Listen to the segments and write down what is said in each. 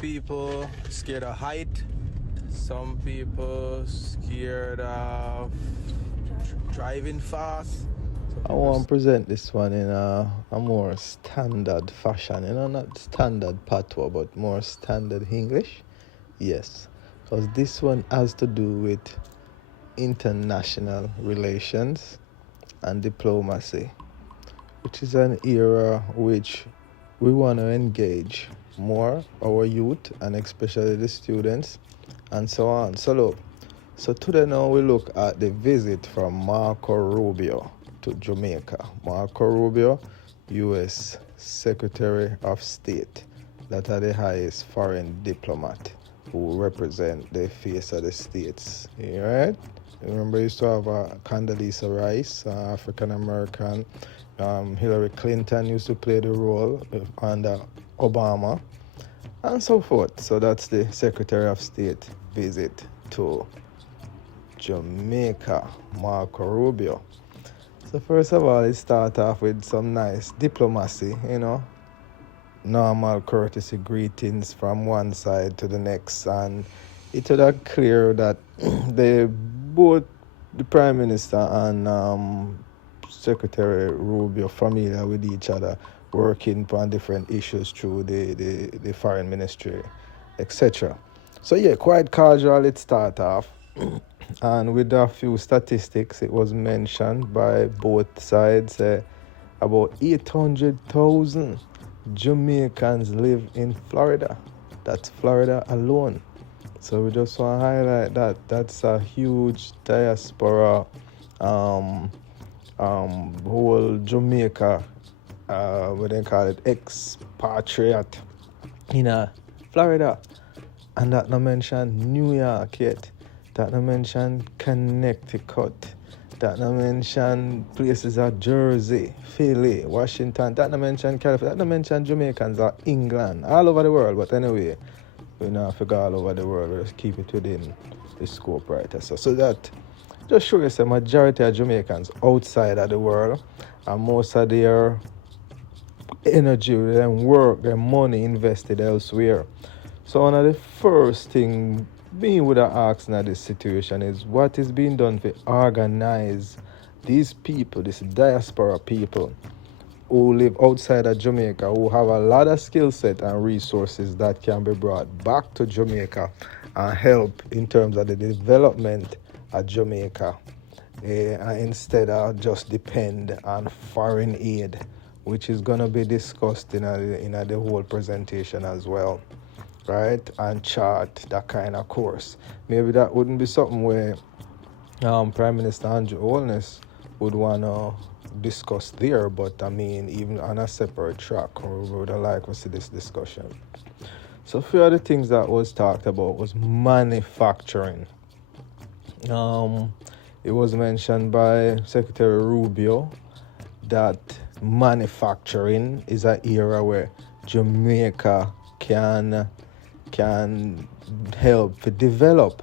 people scared of height. Some people scared of driving fast. I want to present this one in a more standard fashion, not standard patois, but more standard English. Yes, because this one has to do with international relations and diplomacy, which is an era which we want to engage more our youth and especially the students and so on. So today now we look at the visit from Marco Rubio to Jamaica. Marco Rubio, U.S. Secretary of State, that are the highest foreign diplomat who represent the face of the states. Right? Remember, you used to have Condoleezza Rice, African American. Hillary Clinton used to play the role under Obama, and so forth. So that's the Secretary of State visit to Jamaica, Marco Rubio. So first of all, it start off with some nice diplomacy, normal courtesy greetings from one side to the next, and it was clear that both the Prime Minister and Secretary Rubio familiar with each other, working on different issues through the foreign ministry, etc. So yeah, quite casual it start off. And with a few statistics, it was mentioned by both sides, about 800,000 Jamaicans live in Florida. That's Florida alone. So we just want to highlight that that's a huge diaspora, whole Jamaica, what they call it, expatriate in Florida. And that not mention New York yet. That not mention Connecticut. That not mention places like Jersey, Philly, Washington. That not mention California. That not mention Jamaicans or England. All over the world. But anyway, we not forget all over the world. We just keep it within the scope, right? So that just show you the majority of Jamaicans outside of the world, and most of their energy, their work, their money invested elsewhere. So one of the first thing being would have asked in this situation is what is being done to organize these people, these diaspora people who live outside of Jamaica, who have a lot of skill set and resources that can be brought back to Jamaica and help in terms of the development of Jamaica, instead of just depend on foreign aid, which is going to be discussed in the whole presentation as well. Right, and chart that kind of course. Maybe that wouldn't be something where Prime Minister Andrew Holness would want to discuss there, but I mean, even on a separate track, or we would like to see this discussion. So a few of the things that was talked about was manufacturing. It was mentioned by Secretary Rubio that manufacturing is an era where Jamaica can help to develop.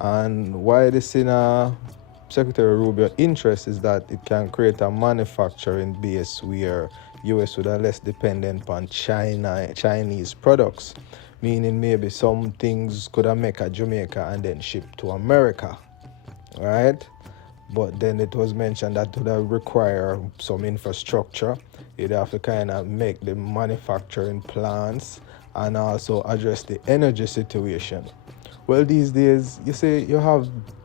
And why this in Secretary Rubio interest is that it can create a manufacturing base where US would are less dependent on Chinese products, meaning maybe some things could have make a Jamaica and then ship to America, right? But then it was mentioned that would require some infrastructure. You'd have to kind of make the manufacturing plants and also address the energy situation. Well, these days, you say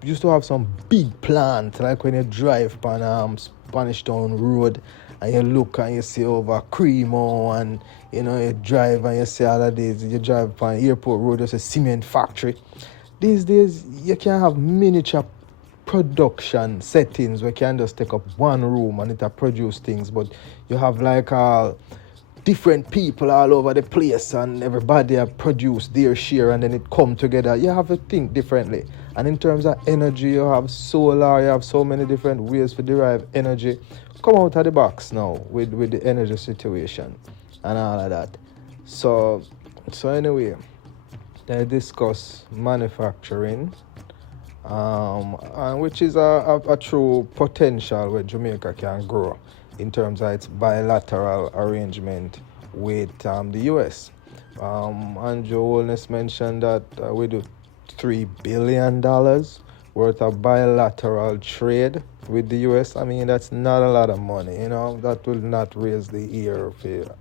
used to have some big plants, like when you drive on Spanish Town Road and you look and you see over Cremo, and you drive and you see all of these. You drive on Airport Road, there's a cement factory. These days, you can have miniature production settings where you can just take up one room and it produce things, but you have like different people all over the place and everybody have produced their share and then it come together. You have to think differently. And in terms of energy, you have solar, you have so many different ways to derive energy. Come out of the box now with the energy situation and all of that. So anyway, they discuss manufacturing, and which is a true potential where Jamaica can grow in terms of its bilateral arrangement with the US. Andrew Holness mentioned that we do $3 billion worth of bilateral trade with the US. I mean, that's not a lot of money, you know. That will not raise the ear for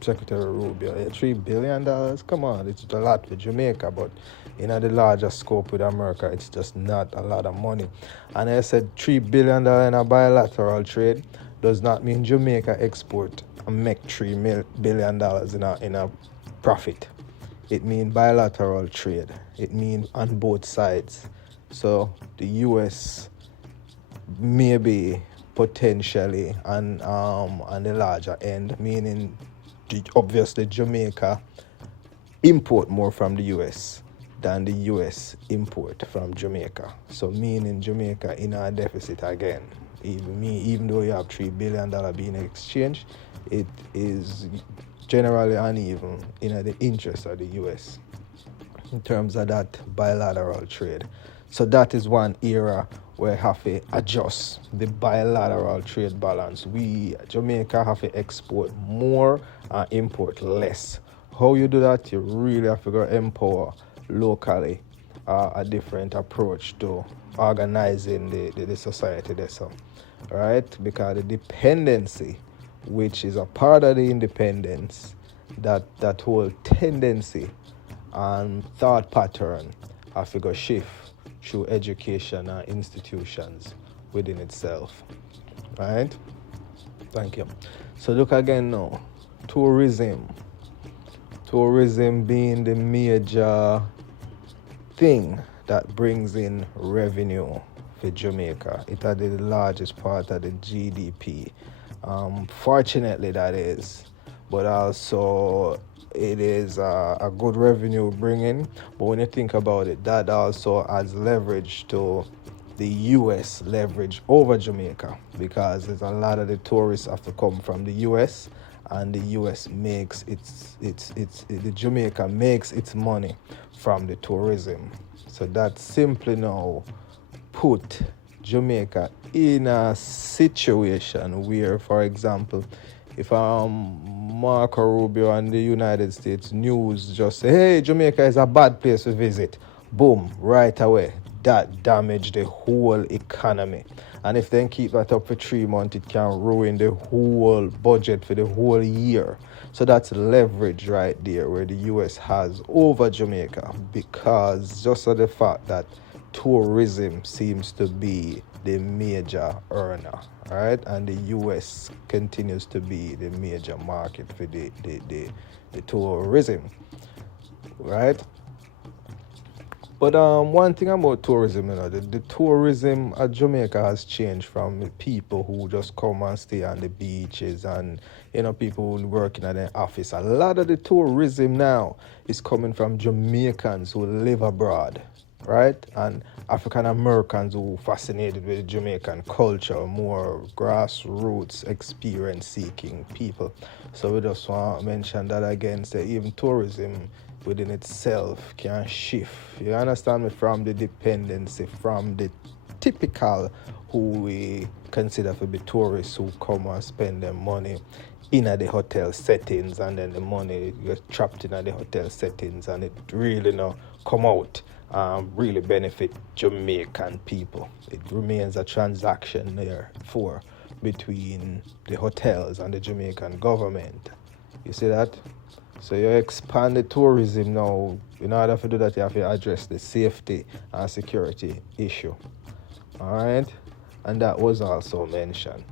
Secretary Rubio. $3 billion? Come on, it's a lot for Jamaica, but in the larger scope with America, it's just not a lot of money. And I said $3 billion in a bilateral trade does not mean Jamaica export and make $3 billion in a profit. It means bilateral trade. It means on both sides. So the US maybe potentially on the larger end, meaning obviously Jamaica import more from the US than the US import from Jamaica. So meaning Jamaica in a deficit again. Even though you have $3 billion being exchanged, it is generally uneven in the interest of the US in terms of that bilateral trade. So that is one era where we have to adjust the bilateral trade balance. Jamaica have to export more and import less. How you do that? You really have to go empower locally a different approach to organizing the society there. So, right? Because the dependency, which is a part of the independence, that whole tendency and thought pattern have to go shift through education and institutions within itself. Right? Thank you. So look again now. Tourism being the major thing that brings in revenue for Jamaica. It is the largest part of the GDP. Fortunately, that is. But also, it is a good revenue bringing. But when you think about it, that also adds leverage to the US leverage over Jamaica, because there's a lot of the tourists have to come from the US, and the US makes the Jamaica makes its money from the tourism. So that simply now put Jamaica in a situation where, for example, if Marco Rubio and the United States news just say, hey, Jamaica is a bad place to visit, boom, right away, that damage the whole economy. And if they keep that up for 3 months, it can ruin the whole budget for the whole year. So that's leverage right there where the US has over Jamaica, because just of the fact that tourism seems to be the major earner, right? And the US continues to be the major market for the tourism, right? But one thing about tourism, the tourism at Jamaica has changed from people who just come and stay on the beaches and, people who working at an office. A lot of the tourism now is coming from Jamaicans who live abroad, right? And African Americans who are fascinated with Jamaican culture, more grassroots experience seeking people. So we just want to mention that again, say even tourism within itself can shift, you understand me, from the dependency, from the typical who we consider to be tourists who come and spend their money in the hotel settings, and then the money gets trapped in the hotel settings, and it really come out really benefit Jamaican people. It remains a transaction there between the hotels and the Jamaican government. You see that? So you expand the tourism now. In order to do that, you have to address the safety and security issue. All right? And that was also mentioned.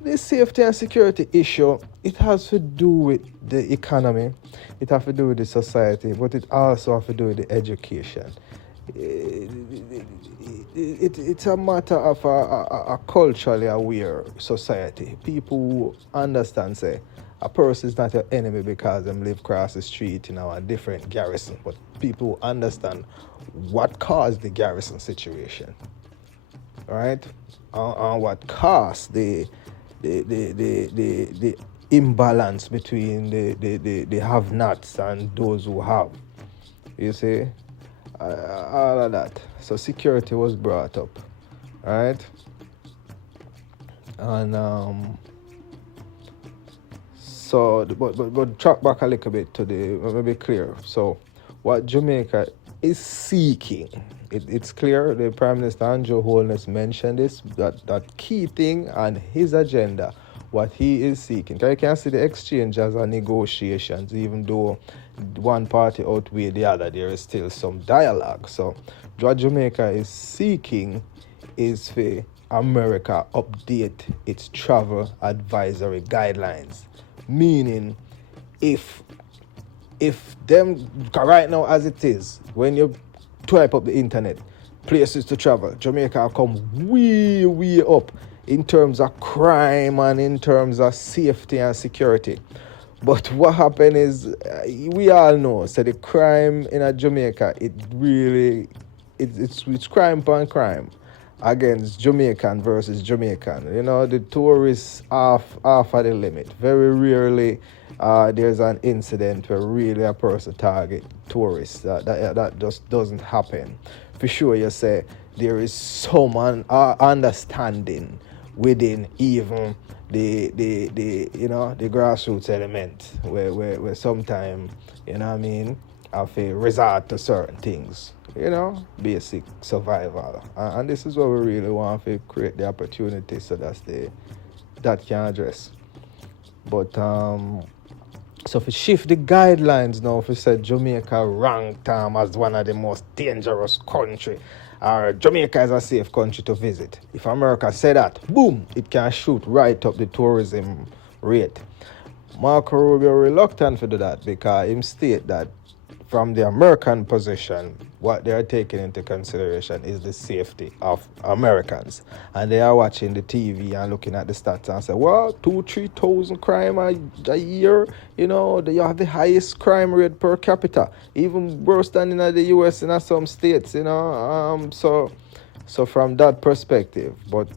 The safety and security issue, it has to do with the economy, it has to do with the society, but it also has to do with the education. It's a matter of a culturally aware society. People who understand, say, a person is not your enemy because them live across the street in a different garrison, but people who understand what caused the garrison situation, right? And what caused the imbalance between the have-nots and those who have. You see, all of that. So security was brought up, right? And So, but track back a little bit to let me be clear. So, what Jamaica is seeking, it's clear. The Prime Minister Andrew Holness mentioned this, that key thing and his agenda, what he is seeking. You can see the exchange as a negotiations, even though one party outweigh the other, there is still some dialogue. So, what Jamaica is seeking is for America update its travel advisory guidelines. Meaning, if them right now as it is, when you type up the internet, places to travel, Jamaica come way up in terms of crime and in terms of safety and security. But what happened is, we all know, so the crime in Jamaica, it's crime upon crime against Jamaican versus Jamaican. You know, the tourists half of the limit. Very rarely there's an incident where really a person target tourists. That just doesn't happen. For sure, you say there is some understanding within even the grassroots element where sometimes, you know what I mean, have a resort to certain things, you know, basic survival. And this is what we really want to create the opportunity so that can address. But so if we shift the guidelines now, if we say Jamaica ranked as one of the most dangerous country, or Jamaica is a safe country to visit. If America say that, boom, it can shoot right up the tourism rate. Marco Rubio reluctant to do that because him state that from the American position, what they are taking into consideration is the safety of Americans. And they are watching the TV and looking at the stats and say, well, 2,000-3,000 crime a year, you know, you have the highest crime rate per capita, even worse than in the US in some states, you know. So from that perspective, but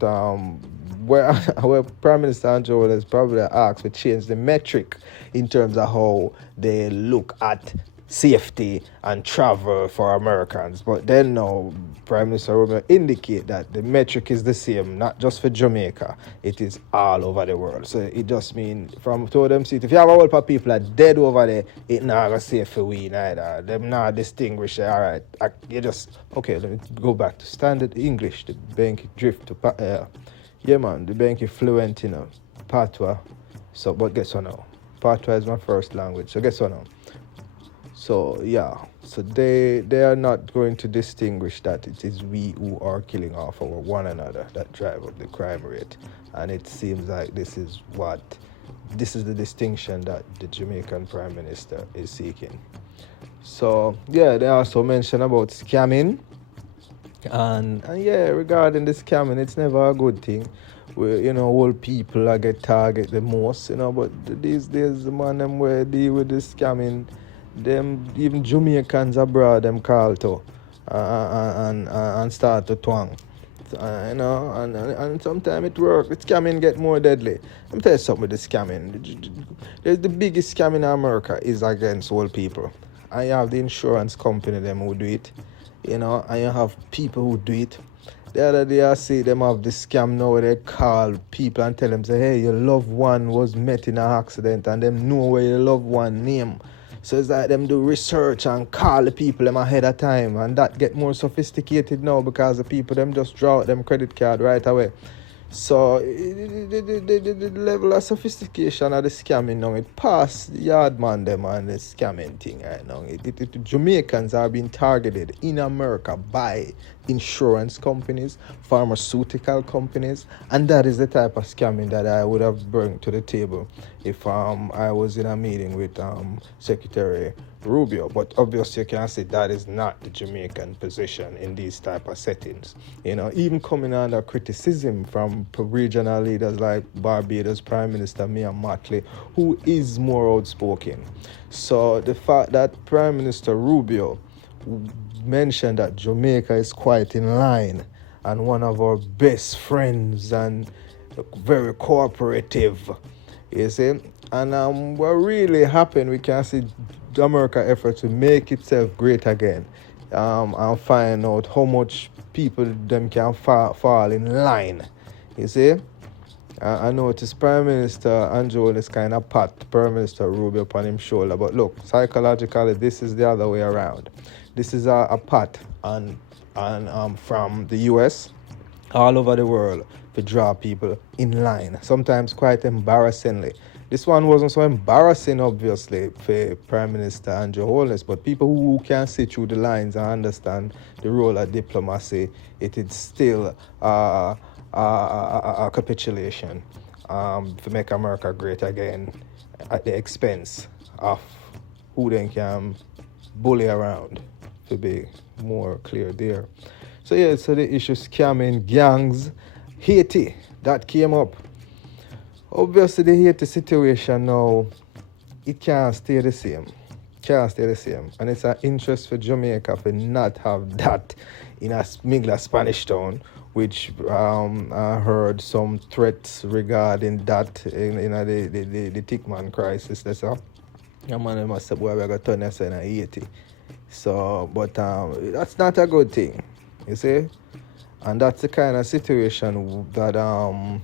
where Prime Minister Andrew has probably asked to change the metric in terms of how they look at safety and travel for Americans. But then now, Prime Minister Rubio indicate that the metric is the same, not just for Jamaica, it is all over the world. So it just means, from to them see, if you have a whole lot of people are dead over there, it not gonna safe for we neither. Them not distinguish, all right. You just, okay, let me go back to standard English, the DeBenki drift to, yeah man, the DeBenki fluent, you know, patois. So, but guess what now? Patois is my first language, so guess what now? So yeah, so they are not going to distinguish that it is we who are killing off our one another that drive up the crime rate. And it seems like this is the distinction that the Jamaican Prime Minister is seeking. So yeah, they also mention about scamming. And yeah, regarding the scamming, it's never a good thing. Where, you know, old people get targeted the most, you know, but these days the man them where deal with the scamming, them even Jamaicans abroad them call to and start to twang. You know, and sometimes it works. The scamming get more deadly. Let me tell you something with the scamming. There's the biggest scam in America is against old people. And you have the insurance company them who do it. You know, and you have people who do it. The other day I see them have the scam now where they call people and tell them, say, hey, your loved one was met in an accident, and them know where your loved one name. So it's like them do research and call the people them ahead of time, and that get more sophisticated now because the people them just draw out them credit card right away. So the level of sophistication of the scamming now, it passed the yardman them and the scamming thing right now. Jamaicans are being targeted in America by insurance companies, pharmaceutical companies, and that is the type of scamming that I would have brought to the table if I was in a meeting with Secretary Rubio. But obviously you can see that is not the Jamaican position in these type of settings. You know, even coming under criticism from regional leaders like Barbados Prime Minister Mia Mottley, who is more outspoken. So the fact that Prime Minister Rubio mentioned that Jamaica is quite in line and one of our best friends and very cooperative, you see. And we're really happy we can see America effort to make itself great again, and find out how much people them can fall in line, you see. I noticed Prime Minister Andrew is kind of pat Prime Minister Rubio upon his shoulder. But look, psychologically, this is the other way around. This is a pat from the US all over the world to draw people in line, sometimes quite embarrassingly. This one wasn't so embarrassing, obviously, for Prime Minister Andrew Holness, but people who can see through the lines and understand the role of diplomacy, it is still a capitulation to make America great again at the expense of who they can bully around, to be more clear there. So yeah, so the issue scamming gangs, Haiti, that came up. Obviously the Haiti situation now, it can't stay the same. And it's an interest for Jamaica to not have that in a Mingla Spanish town, which I heard some threats regarding that in the Tickman crisis. That's all. Yeah, man, must say, boy, we're going to turn this in Haiti. So, but that's not a good thing, you see? And that's the kind of situation that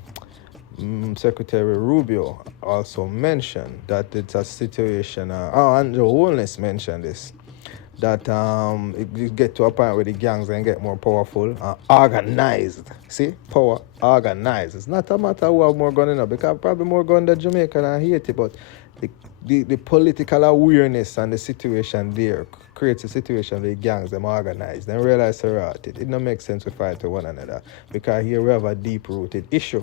Secretary Rubio also mentioned, that it's a situation, Andrew Holness mentioned this, that it get to a point where the gangs and get more powerful and organized. See? Power, organized. It's not a matter who have more gun in it, because probably more gun than Jamaica and Haiti, but the political awareness and the situation there creates a situation where the gangs them organized. Then realize it don't make sense to fight with one another, because here we have a deep-rooted issue.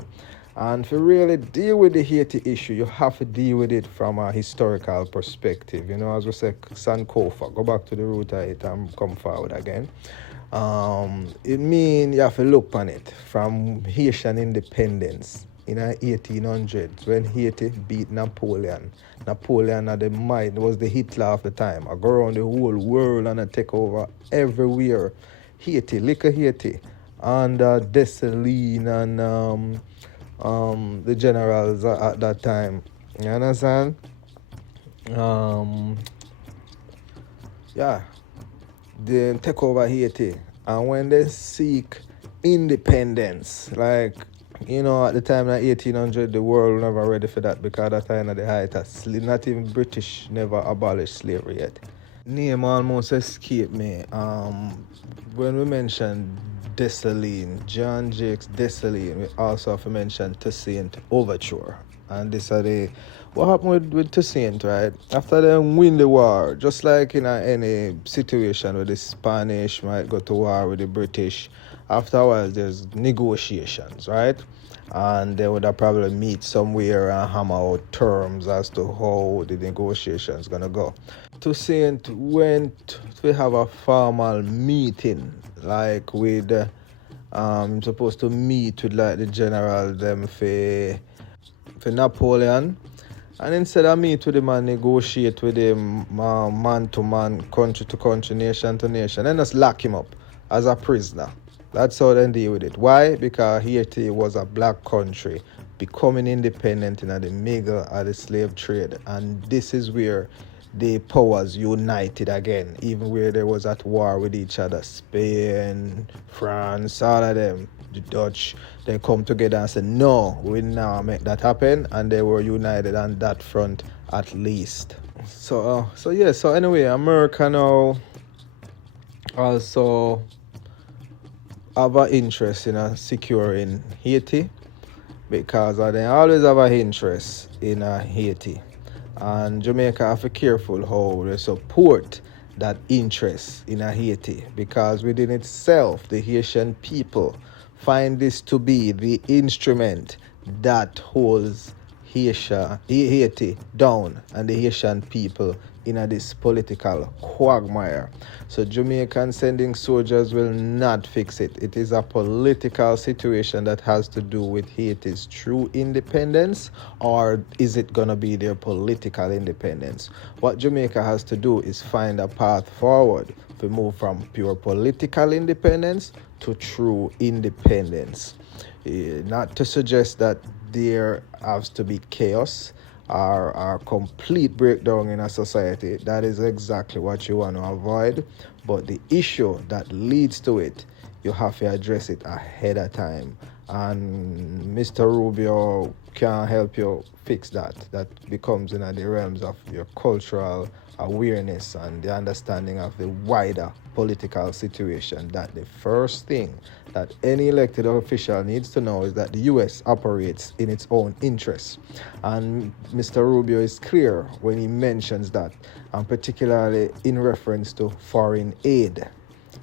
And to really deal with the Haiti issue, you have to deal with it from a historical perspective. You know, as we say, Sankofa, go back to the root of it and come forward again. It means you have to look on it from Haitian independence in the 1800s when Haiti beat Napoleon. Napoleon at the mind was the Hitler of the time. I go around the whole world and I take over everywhere. Haiti, little Haiti, under Dessalines and the generals at that time. You understand? Yeah, they take over Haiti, and when they seek independence, like, you know, at the time of 1800, the world was never ready for that, because at that time at the height of not even British never abolished slavery yet. Name almost escaped me. When we mentioned Dessalines, John Jacques Dessalines, we also have to mention Toussaint Overture. And this are the what happened with Toussaint, right? After they win the war, just like in any situation where the Spanish might go to war with the British, afterwards there's negotiations, right? And they would have probably meet somewhere and hammer out terms as to how the negotiations gonna go. Toussaint went to have a formal meeting, like with supposed to meet with like the general them for Napoleon, and instead of meet with him and negotiate with him man to man, country to country, nation to nation, then just lock him up as a prisoner. That's how they deal with it. Why? Because Haiti was a black country becoming independent in the middle of the slave trade, and this is where the powers united again, even where they was at war with each other. Spain, France, all of them, the Dutch, they come together and say, no, we now make that happen, and they were united on that front at least. So anyway, America now also have an interest in securing Haiti, because they always have an interest in Haiti. And Jamaica have to be careful how they support that interest in Haiti, because within itself, the Haitian people find this to be the instrument that holds Haiti down and the Haitian people in this political quagmire. So Jamaican sending soldiers will not fix it. It is a political situation that has to do with Haiti's true independence, or is it going to be their political independence? What Jamaica has to do is find a path forward to move from pure political independence to true independence. Not to suggest that there has to be chaos or complete breakdown in a society. That is exactly what you want to avoid. But the issue that leads to it, you have to address it ahead of time. and Mr. Rubio can help you fix that. That becomes in the realms of your cultural awareness and the understanding of the wider political situation. That the first thing that any elected official needs to know is that the US operates in its own interests. And Mr. Rubio is clear when he mentions that, and particularly in reference to foreign aid.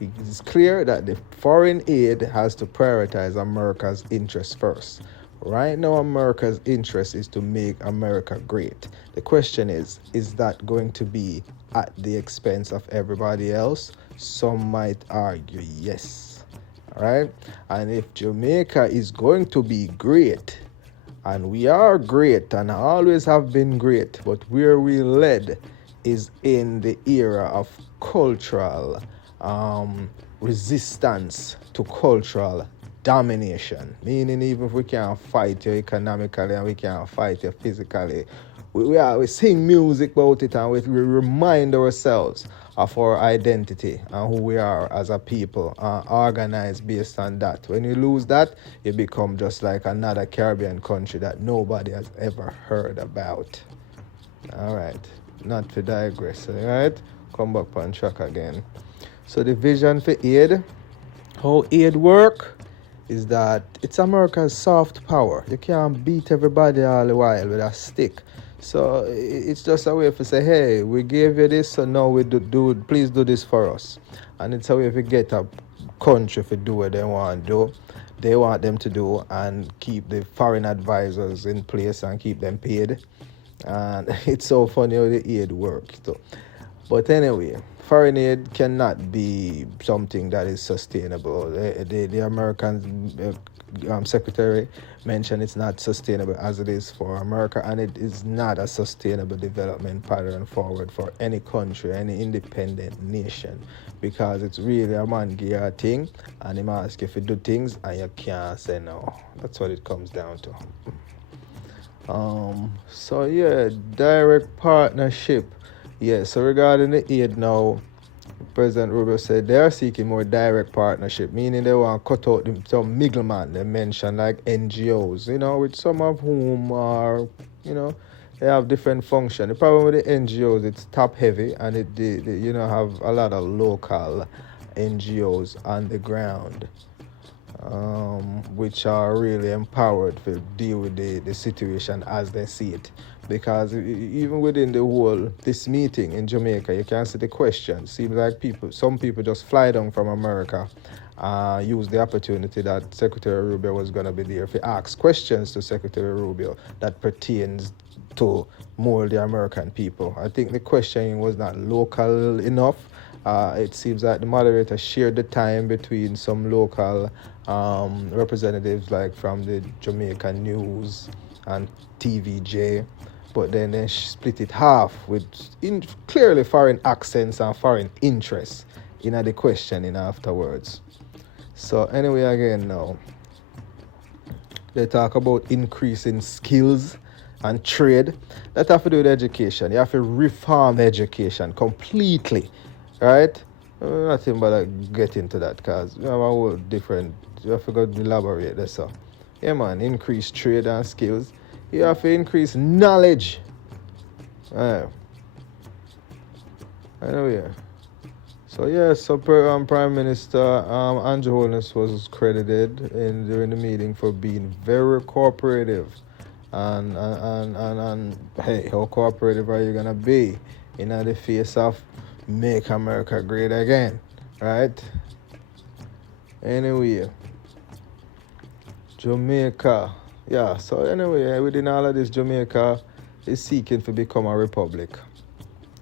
It is clear that the foreign aid has to prioritize America's interests first. Right now, America's interest is to make America great. The question is that going to be at the expense of everybody else? Some might argue yes. All right? And if Jamaica is going to be great, and we are great and always have been great, but where we led is in the era of cultural resistance to cultural domination, meaning even if we can't fight you economically and we can't fight you physically, we sing music about it and we remind ourselves of our identity and who we are as a people, organize based on that. When you lose that, you become just like another Caribbean country that nobody has ever heard about. All right, not to digress, all right? Come back on track again. So the vision for aid, how aid work, is that it's America's soft power. You can't beat everybody all the while with a stick. So it's just a way to say, hey, we gave you this, so now we please do this for us. And it's a way to get a country to do what they want to do. They want them to do and keep the foreign advisors in place and keep them paid. And it's so funny how the aid works. So. But anyway, foreign aid cannot be something that is sustainable. The American secretary mentioned it's not sustainable as it is for America, and it is not a sustainable development pattern forward for any country, any independent nation, because it's really a man give a thing, and he ask you if you do things, and you can't say no. That's what it comes down to. So yeah, direct partnership. Yeah, so regarding the aid now, President Rubio said they are seeking more direct partnership, meaning they want to cut out some middleman. They mentioned like NGOs, which some of whom are, they have different function. The problem with the NGOs, it's top heavy, and it have a lot of local NGOs on the ground, which are really empowered to deal with the situation as they see it. Because even within the whole, this meeting in Jamaica, you can see the question. Seems like some people just fly down from America, use the opportunity that Secretary Rubio was going to be there to ask questions to Secretary Rubio that pertains to more the American people. I think the questioning was not local enough. It seems like the moderator shared the time between some local representatives, like from the Jamaican News and TVJ, but then they split it half with clearly foreign accents and foreign interests in the questioning afterwards. So anyway, again now, they talk about increasing skills and trade. That have to do with education. You have to reform education completely, right? Nothing but get into that, because you have a whole different, you have to go elaborate this. So yeah man, increase trade and skills. You have to increase knowledge. Anyway, so Prime Minister Andrew Holness was credited during the meeting for being very cooperative. And hey, how cooperative are you gonna be in the face of make America great again, right? Anyway, Jamaica. Yeah, so anyway, within all of this, Jamaica is seeking to become a republic.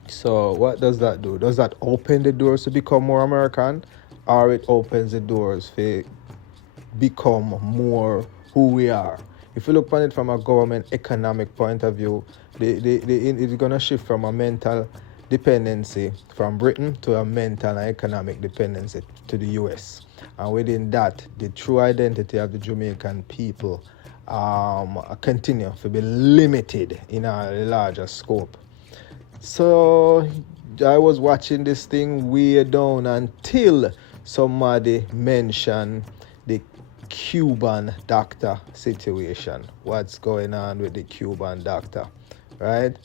So what does that do? Does that open the doors to become more American, or it opens the doors to become more who we are? If you look at it from a government economic point of view, it's going to shift from a mental dependency from Britain to a mental and economic dependency to the US. And within that, the true identity of the Jamaican people continue to be limited in a larger scope. So I was watching this thing way down until somebody mentioned the Cuban doctor situation. What's going on with the Cuban doctor, right?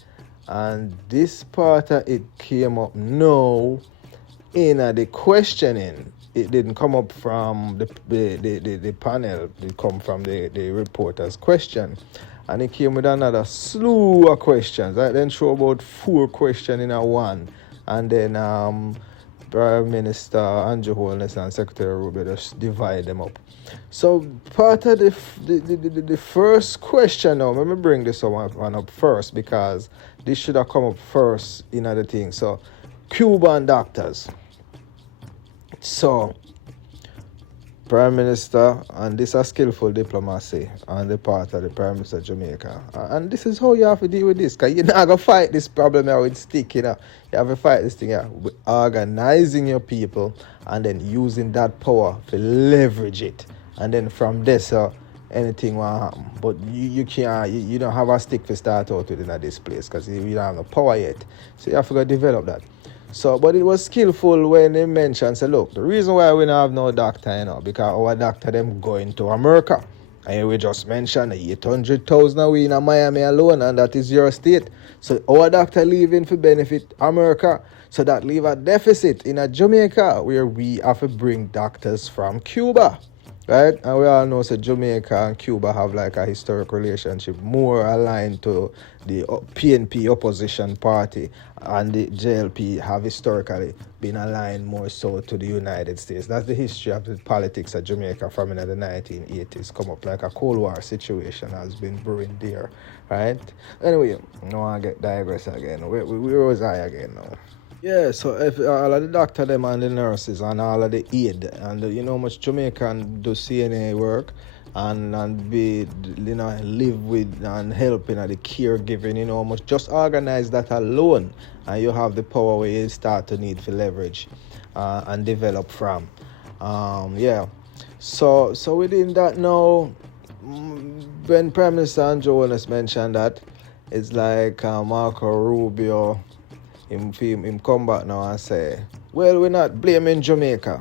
And this part of it came up now in the questioning. It didn't come up from the panel. It come from the reporter's question. And it came with another slew of questions. I then show about 4 questions in a one. And then Prime Minister Andrew Holness and Secretary Rubio just divide them up. So part of the first question now, let me bring this one up first because this should have come up first in other things. So Cuban doctors. So Prime Minister, and this is skillful diplomacy on the part of the Prime Minister of Jamaica. And this is how you have to deal with this, because you're not going to fight this problem here with stick, you know. You have to fight this thing here with organizing your people and then using that power to leverage it. And then from this, anything will happen. But you can't, you don't have a stick to start out with in this place because you don't have the power yet. So you have to go develop that. So, but it was skillful when they mentioned, say, look, the reason why we don't have no doctor, you know, because our doctor them going to America. And we just mentioned 800,000 a week in Miami alone, and that is your state. So our doctor leaving for benefit America. So that leave a deficit in a Jamaica where we have to bring doctors from Cuba. Right? And we all know that Jamaica and Cuba have like a historic relationship more aligned to the PNP opposition party, and the JLP have historically been aligned more so to the United States. That's the history of the politics of Jamaica from in the 1980s. Come up like a Cold War situation has been brewing there. Right? Anyway, no one get digress again. Where was I again now? Yeah, so if all of the doctor them and the nurses and all of the aid and you know much Jamaican do CNA work and be live with and help in the caregiving, you know much just organize that alone and you have the power where you start to need for leverage and develop from. Yeah. So within that now, when Prime Minister Andrew Holness mentioned that, it's like Marco Rubio. Him come back now and say, well, we're not blaming Jamaica.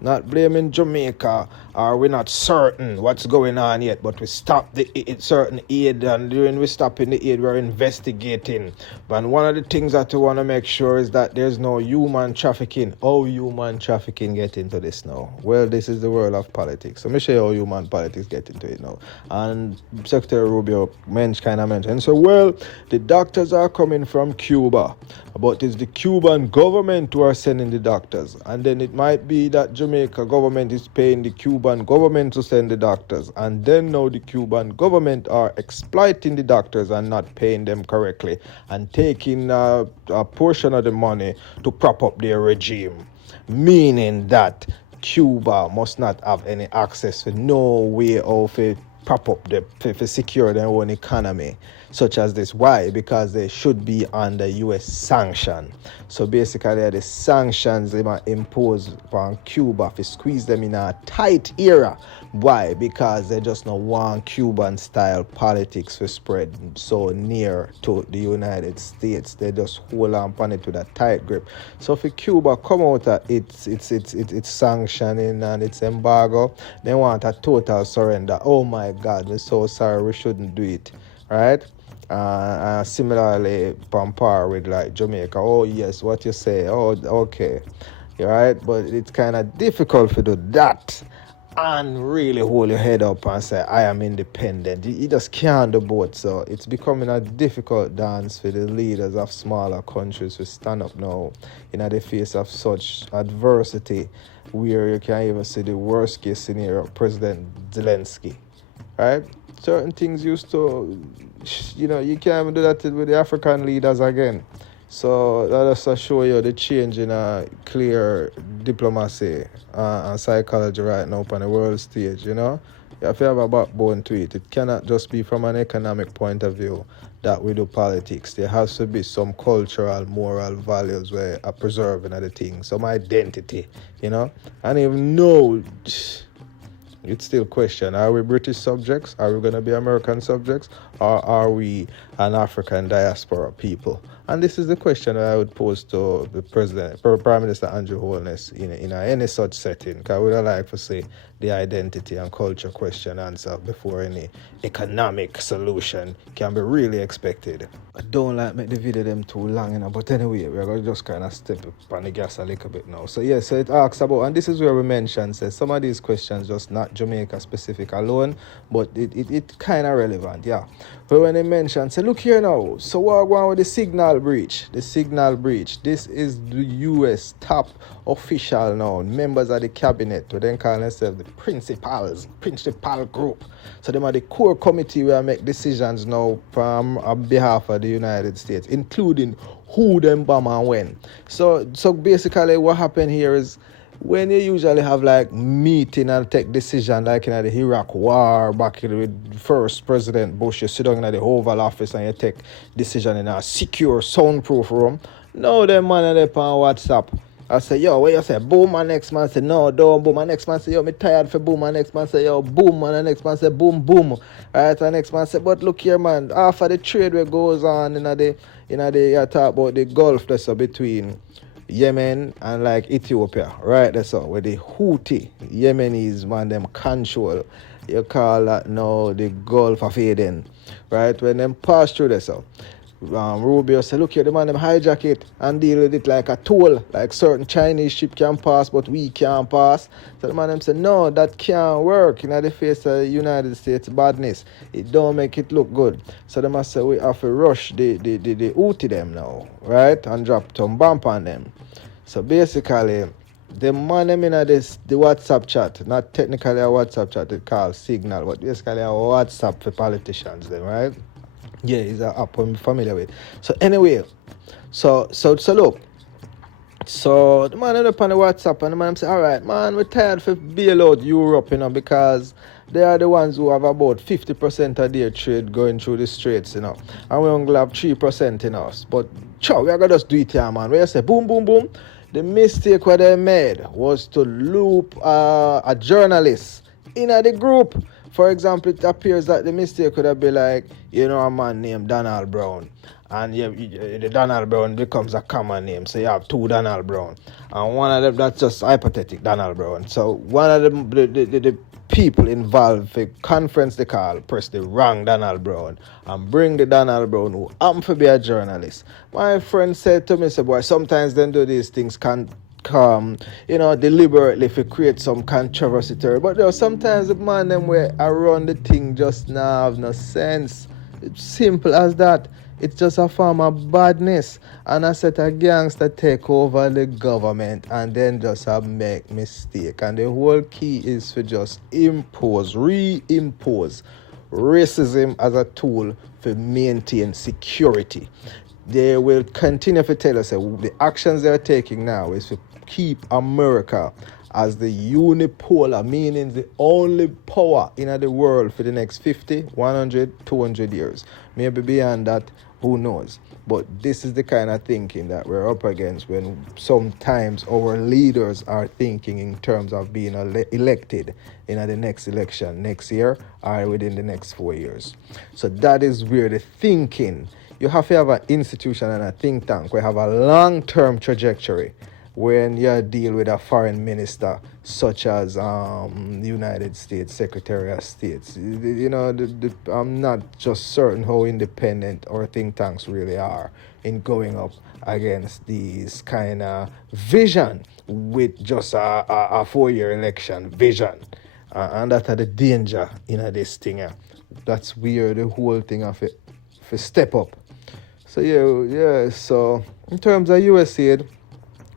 Not blaming Jamaica, or we're not certain what's going on yet, but we stopped the certain aid, and during we stopping the aid, we're investigating. But one of the things that we want to make sure is that there's no human trafficking. How human trafficking get into this now? Well, this is the world of politics. So let me show you how human politics get into it now. And Secretary Rubio mentioned, so, well, the doctors are coming from Cuba, but it's the Cuban government who are sending the doctors. And then it might be that Jamaica government is paying the Cuban government to send the doctors, and then now the Cuban government are exploiting the doctors and not paying them correctly and taking a portion of the money to prop up their regime, meaning that Cuba must not have any access to no way of prop up to secure their own economy such as this. Why? Because they should be under US sanction. So basically the sanctions they might impose upon Cuba to squeeze them in a tight era. Why? Because they just don't want Cuban style politics to spread so near to the United States. They just hold on upon it with a tight grip. So for Cuba come out of its sanctioning and its embargo, they want a total surrender. Oh my God, we're so sorry, we shouldn't do it. Right? Similarly, on par with like Jamaica. Oh yes, what you say? Oh, okay, right. But it's kind of difficult to do that and really hold your head up and say I am independent. You just can't do both. So it's becoming a difficult dance for the leaders of smaller countries to stand up now in the face of such adversity, where you can even see the worst case scenario, President Zelensky, right? Certain things used to, you can't even do that with the African leaders again. So that just show you the change in a clear diplomacy and psychology right now on the world stage, You have to have a backbone to it. It cannot just be from an economic point of view that we do politics. There has to be some cultural, moral values where are preserving other things, some identity, And even know... It's still question, are we British subjects? Are we going to be American subjects? Or are we an African diaspora people? And this is the question that I would pose to the Prime Minister Andrew Holness in any such setting. Because I would like to see the identity and culture question answered before any economic solution can be really expected. I don't like make the video them too long, but anyway, we're going to just kind of step up on the gas a little bit now. So yeah, so it asks about, and this is where we mentioned, says some of these questions just not Jamaica specific alone, but it kind of relevant, yeah. But when they mention, say, look here now, so what going on with the signal breach? The signal breach, this is the US top official now, members of the cabinet, who then call themselves the principal group. So them are the core committee where make decisions now from on behalf of the United States, including who them bomb and when. So basically what happened here is when you usually have like meeting and take decision like in the Iraq war back with first President Bush, you sit down in the Oval Office and you take decision in a secure soundproof room. Now them man are up on WhatsApp. I say, yo, what you say? Boom, and next man say, no, don't boom. And next man say, yo, me tired for boom. And next man say, yo, boom. And the next man say, boom, boom. Right? And next man say, but look here, man. After the trade where goes on you talk about the Gulf that's between Yemen and like Ethiopia, right? That's all. Where the Houthi Yemenis man them control. You call that now the Gulf of Aden, right? When them pass through this, so Rubio said, look here, the man them hijack it and deal with it like a tool, like certain Chinese ship can pass, but we can't pass. So the man them said, no, that can't work in the face of the United States badness. It don't make it look good. So they must say we have to rush the Houthi them now, right? And drop some bomb on them. So basically, the man them in the WhatsApp chat, not technically a WhatsApp chat, it's called Signal, but basically a WhatsApp for politicians, them, right? Yeah, it's an app I'm familiar with. So anyway, so look. So the man ended up on the WhatsApp and the man said, all right, man, we're tired for bail out Europe, because they are the ones who have about 50% of their trade going through the straits, and we only have 3% in us. But we are going to just do it here, man. Where you say, boom, boom, boom. The mistake what they made was to loop a journalist in the group. For example, it appears that the mistake could have been like, a man named Donald Brown. And the Donald Brown becomes a common name. So you have two Donald Brown. And one of them, that's just hypothetical Donald Brown. So one of them, the people involved for conference they call, press the wrong Donald Brown and bring the Donald Brown who happen to be a journalist. My friend said to me, boy, sometimes they do these things come, deliberately to create some controversy. But sometimes the man them where I run the thing just now have no sense. It's simple as that. It's just a form of badness. And I set a gangster take over the government and then just make mistake. And the whole key is to just reimpose racism as a tool to maintain security. They will continue to tell us that the actions they're taking now is to keep America as the unipolar, meaning the only power in the world for the next 50, 100, 200 years. Maybe beyond that, who knows? But this is the kind of thinking that we're up against when sometimes our leaders are thinking in terms of being elected in the next election next year or within the next 4 years. So that is where the thinking, you have to have an institution and a think tank where you have a long-term trajectory when you deal with a foreign minister such as the United States Secretary of State. I'm not just certain how independent our think tanks really are in going up against these kind of vision with just a 4-year election vision. And that's the danger in this thing. That's where the whole thing of it for step up. So yeah. So in terms of USAID,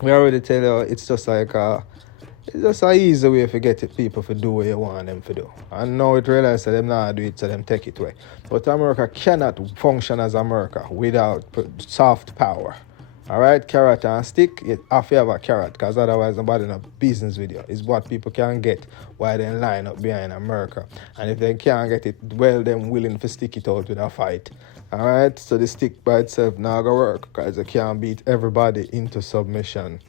we already tell you it's just like it's just an easy way to get it people to do what you want them to do. And now it realize that them not do it, so them take it away. But America cannot function as America without soft power. Alright, carrot and stick, you have to have a carrot, because otherwise nobody in a business with you. It's what people can get while they line up behind America. And if they can't get it, well, them willing to stick it out with a fight. Alright, so the stick by itself not gonna work, because you can't beat everybody into submission.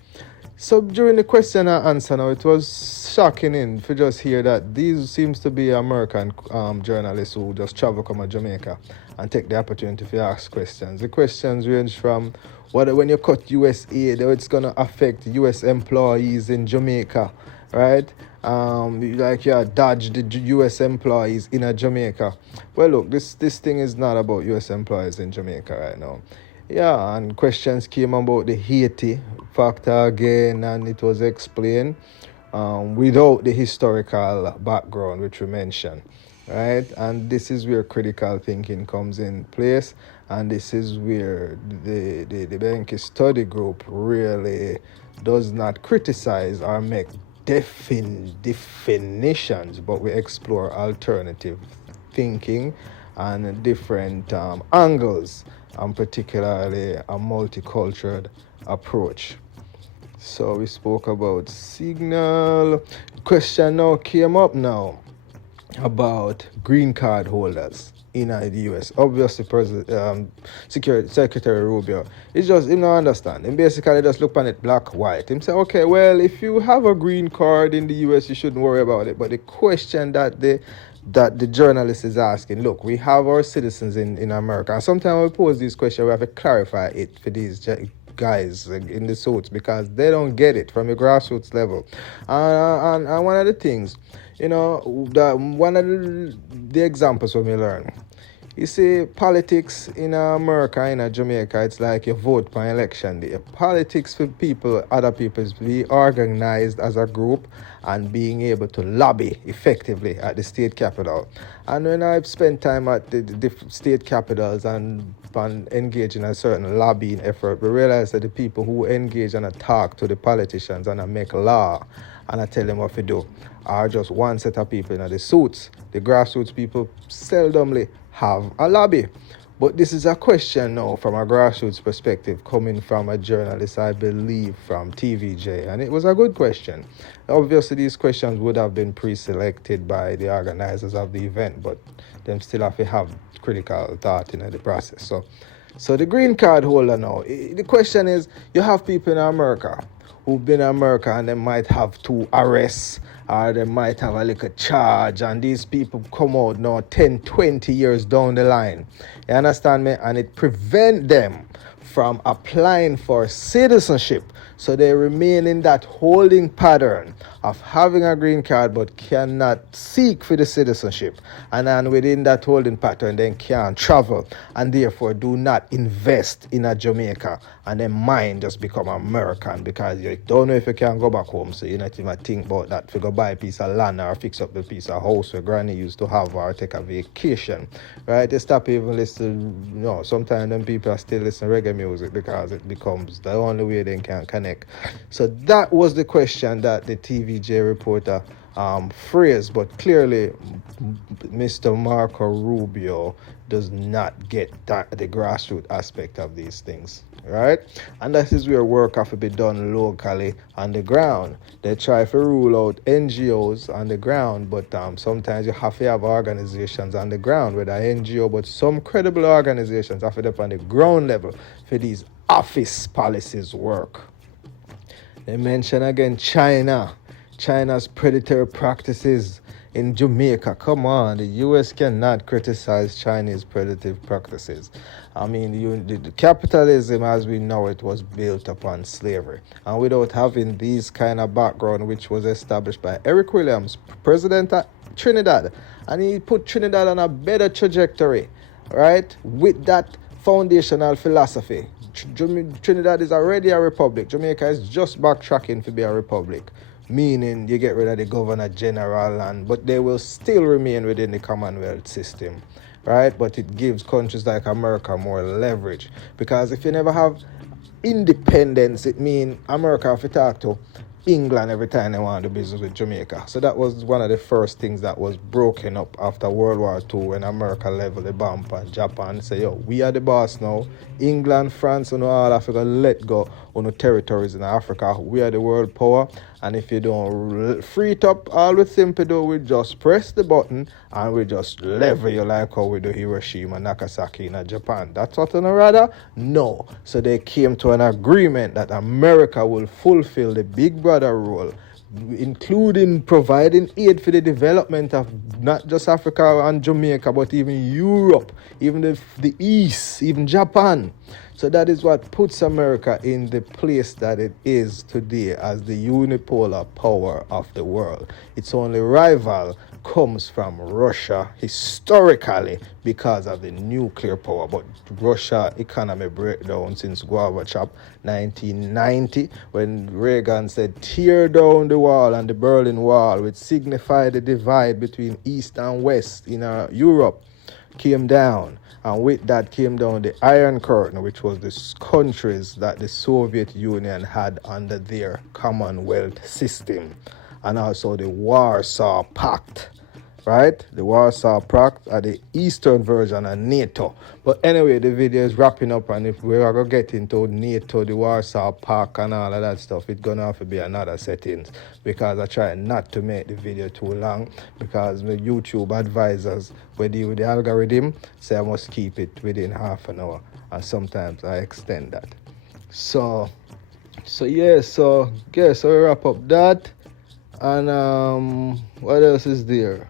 So during the question and answer now, it was shocking to just hear that these seems to be American journalists who just travel come to Jamaica and take the opportunity to ask questions. The questions range from whether when you cut US aid, how it's going to affect US employees in Jamaica, right? Dodge the US employees in Jamaica. Well, look, this thing is not about US employees in Jamaica right now. Yeah, and questions came about the Haiti factor again, and it was explained without the historical background which we mentioned, right? And this is where critical thinking comes in place, and this is where the DeBenki study group really does not criticize or make definitions, but we explore alternative thinking and different angles, and particularly a multicultural approach. So we spoke about signal. Question now came up now about green card holders in the US. Obviously, Secretary Rubio, it's just, you don't understand. And basically just look on it black, white. Him say, okay, well, if you have a green card in the US, you shouldn't worry about it. But the question that the journalist is asking, look, we have our citizens in America. And sometimes we pose these questions, we have to clarify it for these guys in the suits, because they don't get it from the grassroots level. And one of the things, one of the examples when we learn, you see, politics in America, in Jamaica, it's like you vote for election day. Politics for people, other people, is be organized as a group and being able to lobby effectively at the state capital. And when I've spent time at the state capitals and engage in a certain lobbying effort, we realize that the people who engage and talk to the politicians and make law and I tell them what to do are just one set of people in the suits. The grassroots people seldomly have a lobby. But this is a question now from a grassroots perspective, coming from a journalist, I believe, from TVJ, and it was a good question. Obviously, these questions would have been pre-selected by the organizers of the event, but them still have to have critical thought in the process. So the green card holder now, the question is, you have people in America who've been in America and they might have 2 arrests, or they might have a little charge, and these people come out now 10, 20 years down the line. You understand me? And it prevents them from applying for citizenship. So they remain in that holding pattern of having a green card but cannot seek for the citizenship. And then within that holding pattern, they can't travel and therefore do not invest in a Jamaica. And their mind just become American because you don't know if you can go back home. So you not even think about that. If you go buy a piece of land or fix up a piece of house where granny used to have, or take a vacation, right? They stop even listening. Sometimes them people are still listening to reggae music because it becomes the only way they can connect. So that was the question that the TVJ reporter phrased, but clearly Mr. Marco Rubio does not get the grassroots aspect of these things, right? And that is where work have to be done locally on the ground. They try to rule out NGOs on the ground, but sometimes you have to have organizations on the ground, whether NGO, but some credible organizations have to be up on the ground level for these office policies work. They mention again China's predatory practices in Jamaica. Come on, the U.S. cannot criticize Chinese predatory practices. I mean, the capitalism as we know it was built upon slavery. And without having these kind of background, which was established by Eric Williams, president of Trinidad, and he put Trinidad on a better trajectory, right, with that foundational philosophy. Trinidad is already a republic. Jamaica is just backtracking to be a republic, meaning you get rid of the governor general, but they will still remain within the Commonwealth system, right? But it gives countries like America more leverage, because if you never have independence, it means America have to talk to England every time they want to do business with Jamaica. So that was one of the first things that was broken up after World War II, when America leveled the bomb on Japan. Say, yo, we are the boss now. England, France, and all Africa let go on the territories in Africa. We are the world power. And if you don't free it up, all we simply do, we just press the button and we just level you like how we do Hiroshima, Nagasaki in Japan. That's what on rather? No. So they came to an agreement that America will fulfill the big brother role including providing aid for the development of not just Africa and Jamaica, but even Europe, even the East, even Japan. So that is what puts America in the place that it is today as the unipolar power of the world. Its only rival comes from Russia historically because of the nuclear power. But Russia economy breakdown since Gorbachev 1990, when Reagan said tear down the wall, and the Berlin Wall, which signified the divide between East and West in Europe, came down. And with that came down the Iron Curtain, which was the countries that the Soviet Union had under their Commonwealth system. And also the Warsaw Pact, right? The Warsaw Pact are the eastern version of NATO. But anyway, the video is wrapping up, and if we are going to get into NATO, the Warsaw Pact and all of that stuff, it's going to have to be another settings, because I try not to make the video too long, because my YouTube advisors, when deal with the algorithm, say I must keep it within half an hour, and sometimes I extend that. So we wrap up that. And what else is there?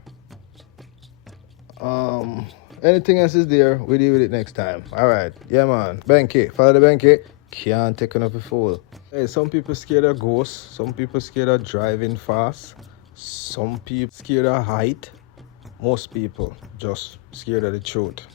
Anything else is there, we'll deal with it next time. Alright, yeah man. Benki, follow the Benki. Can't take enough a fool. Hey, some people scared of ghosts, some people scared of driving fast, some people scared of height, most people just scared of the truth.